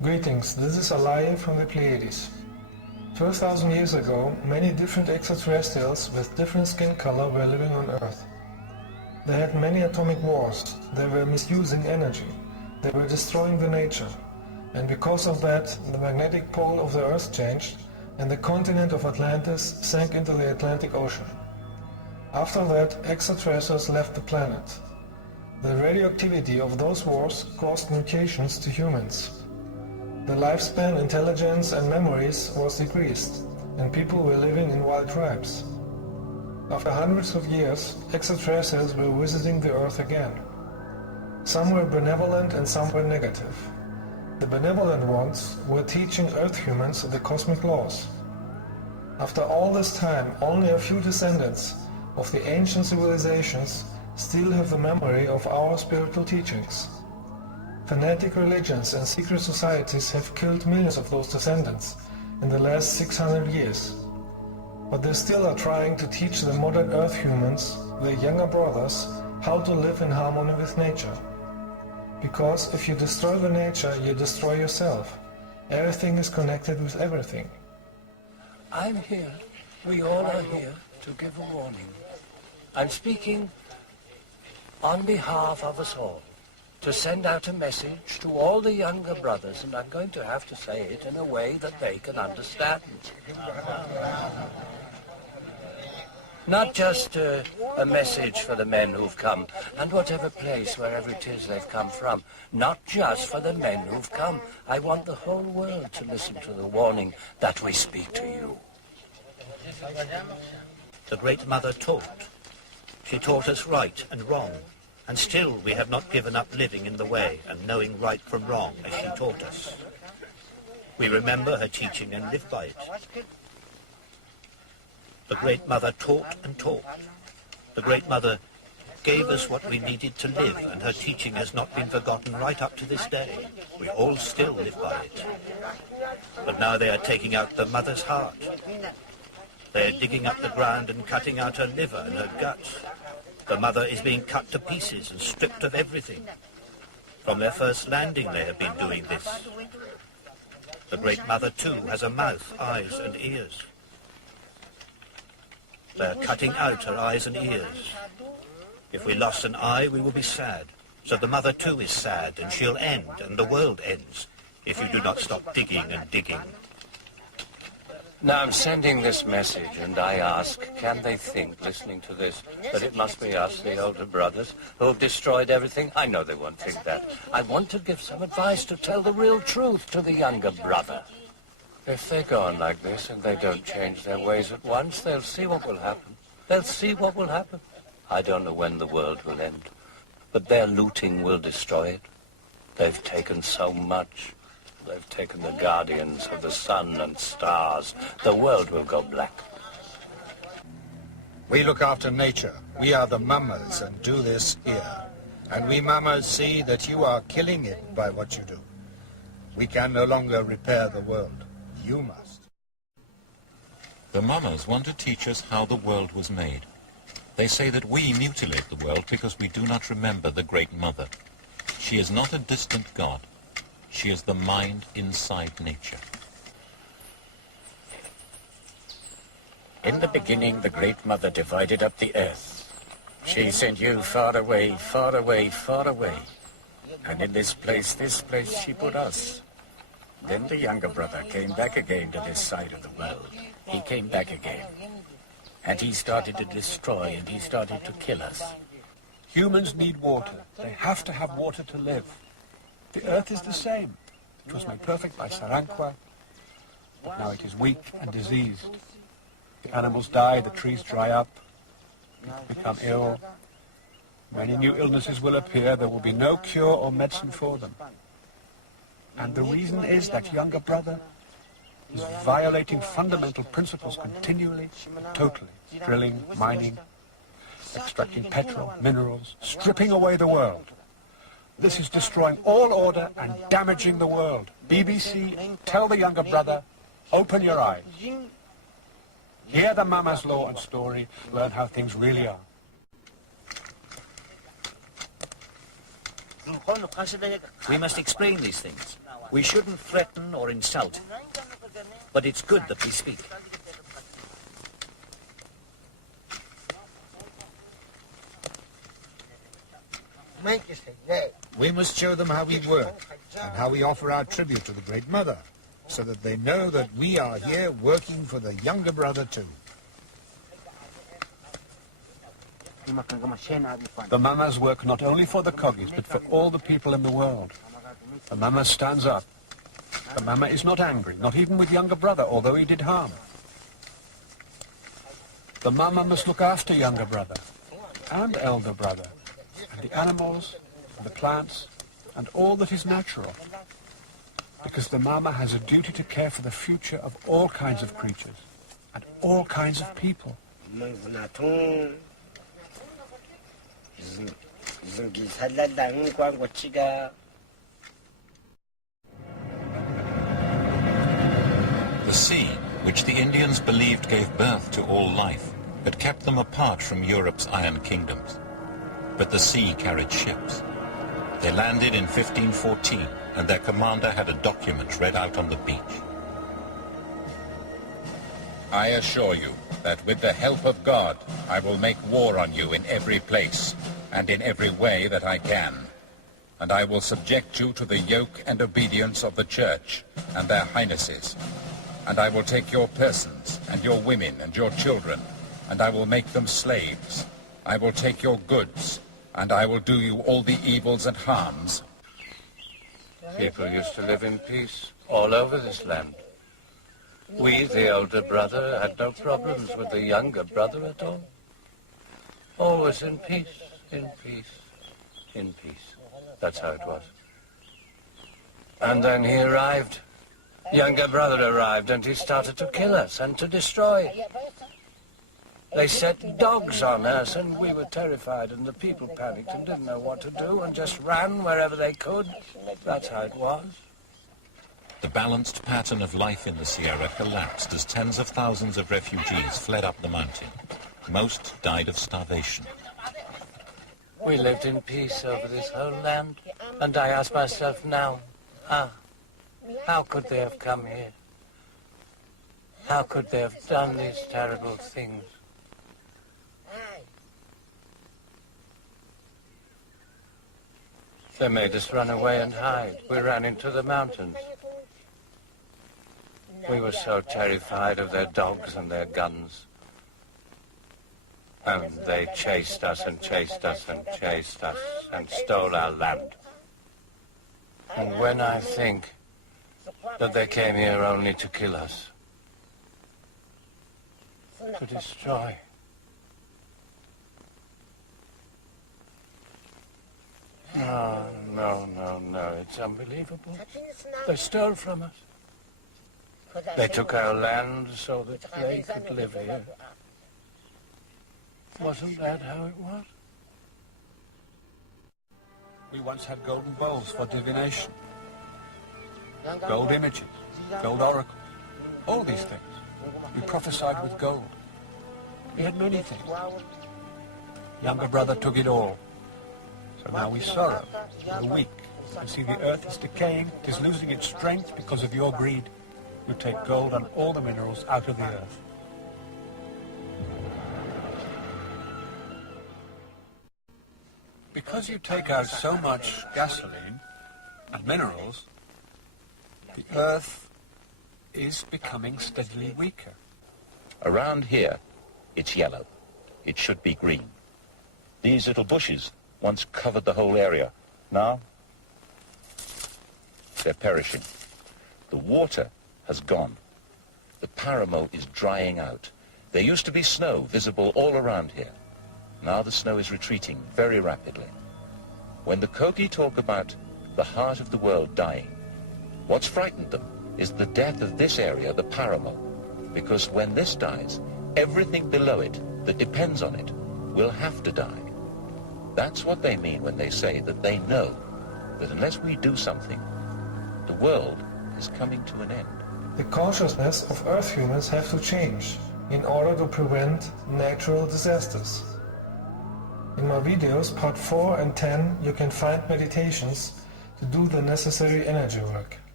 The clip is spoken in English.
Greetings, this is Alaje from the Pleiades. 12,000 years ago, many different extraterrestrials with different skin color were living on Earth. They had many atomic wars, they were misusing energy, they were destroying the nature, and because of that, the magnetic pole of the Earth changed, and the continent of Atlantis sank into the Atlantic Ocean. After that, extraterrestrials left the planet. The radioactivity of those wars caused mutations to humans. The lifespan, intelligence and memories was decreased, and people were living in wild tribes. After hundreds of years, extraterrestrials were visiting the Earth again. Some were benevolent and some were negative. The benevolent ones were teaching Earth humans the cosmic laws. After all this time, only a few descendants of the ancient civilizations still have the memory of our spiritual teachings. Fanatic religions and secret societies have killed millions of those descendants in the last 600 years. But they still are trying to teach the modern Earth humans, their younger brothers, how to live in harmony with nature. Because if you destroy the nature, you destroy yourself. Everything is connected with everything. I'm here, we all are here to give a warning. I'm speaking on behalf of us all, to send out a message to all the younger brothers, and I'm going to have to say it in a way that they can understand. Not just a message for the men who've come, and whatever place, wherever it is they've come from. Not just for the men who've come. I want the whole world to listen to the warning that we speak to you. The Great Mother taught. She taught us right and wrong, and still we have not given up living in the way and knowing right from wrong as she taught us. We remember her teaching and live by it. The Great Mother taught and taught. The Great Mother gave us what we needed to live, and her teaching has not been forgotten right up to this day. We all still live by it. But now they are taking out the Mother's heart. They are digging up the ground and cutting out her liver and her guts. The Mother is being cut to pieces and stripped of everything. From their first landing they have been doing this. The Great Mother too has a mouth, eyes and ears. They are cutting out her eyes and ears. If we lost an eye, we will be sad. So the Mother too is sad, and she'll end, and the world ends, if you do not stop digging and digging. Now I'm sending this message, and I ask, can they think, listening to this, that it must be us, the older brothers, who have destroyed everything? I know they won't think that. I want to give some advice to tell the real truth to the younger brother. If they go on like this and they don't change their ways at once, they'll see what will happen. They'll see what will happen. I don't know when the world will end, but their looting will destroy it. They've taken so much. They've taken the guardians of the sun and stars. The world will go black. We look after nature. We are the mamas and do this here. And we mamas see that you are killing it by what you do. We can no longer repair the world. You must. The mamas want to teach us how the world was made. They say that we mutilate the world because we do not remember the Great Mother. She is not a distant god. She is the mind inside nature. In the beginning, the Great Mother divided up the earth. She sent you far away, far away, far away. And in this place she put us. Then the younger brother came back again to this side of the world. He came back again. And he started to destroy, and he started to kill us. Humans need water. They have to have water to live. The earth is the same. It was made perfect by Saranqua, but now it is weak and diseased. The animals die, the trees dry up, people become ill. Many new illnesses will appear. There will be no cure or medicine for them. And the reason is that younger brother is violating fundamental principles continually, totally. Drilling, mining, extracting petrol, minerals, stripping away the world. This is destroying all order and damaging the world. BBC, tell the younger brother, open your eyes. Hear the mama's law and story, learn how things really are. We must explain these things. We shouldn't threaten or insult, but it's good that we speak. We must show them how we work and how we offer our tribute to the Great Mother, so that they know that we are here working for the younger brother too. The mamas work not only for the Kogis, but for all the people in the world. The mama stands up. The mama is not angry, not even with younger brother, although he did harm. The mama must look after younger brother and elder brother, and the animals, and the plants, and all that is natural. Because the mama has a duty to care for the future of all kinds of creatures, and all kinds of people. The sea, which the Indians believed gave birth to all life, had kept them apart from Europe's iron kingdoms. But the sea carried ships. They landed in 1514, and their commander had a document read out on the beach. I assure you that with the help of God, I will make war on you in every place and in every way that I can. And I will subject you to the yoke and obedience of the Church and their highnesses. And I will take your persons and your women and your children, and I will make them slaves. I will take your goods, and I will do you all the evils and harms. People used to live in peace all over this land. We, the older brother, had no problems with the younger brother at all. Always in peace, in peace, in peace. That's how it was. And then he arrived. Younger brother arrived, and he started to kill us and to destroy. They set dogs on us, and we were terrified, and the people panicked and didn't know what to do and just ran wherever they could. That's how it was. The balanced pattern of life in the Sierra collapsed as tens of thousands of refugees fled up the mountain. Most died of starvation. We lived in peace over this whole land, and I ask myself now, how could they have come here? How could they have done these terrible things? They made us run away and hide. We ran into the mountains. We were so terrified of their dogs and their guns. And they chased us and chased us and chased us and stole our land. And when I think that they came here only to kill us, to destroy. No, no, no, no, it's unbelievable. They stole from us. They took our land so that they could live here. Wasn't that how it was? We once had golden bowls for divination, gold images, gold oracles, all these things. We prophesied with gold. We had many things. Younger brother took it all. So now we sorrow, we're weak, and see the earth is decaying, it is losing its strength because of your greed. You take gold and all the minerals out of the earth. Because you take out so much gasoline and minerals, the earth is becoming steadily weaker. Around here, it's yellow. It should be green. These little bushes once covered the whole area. Now, they're perishing. The water has gone. The paramo is drying out. There used to be snow visible all around here. Now the snow is retreating very rapidly. When the Kogi talk about the heart of the world dying, what's frightened them is the death of this area, the paramo, because when this dies, everything below it that depends on it will have to die. That's what they mean when they say that they know that unless we do something, the world is coming to an end. The consciousness of Earth humans have to change in order to prevent natural disasters. In my videos, part 4 and 10, you can find meditations to do the necessary energy work.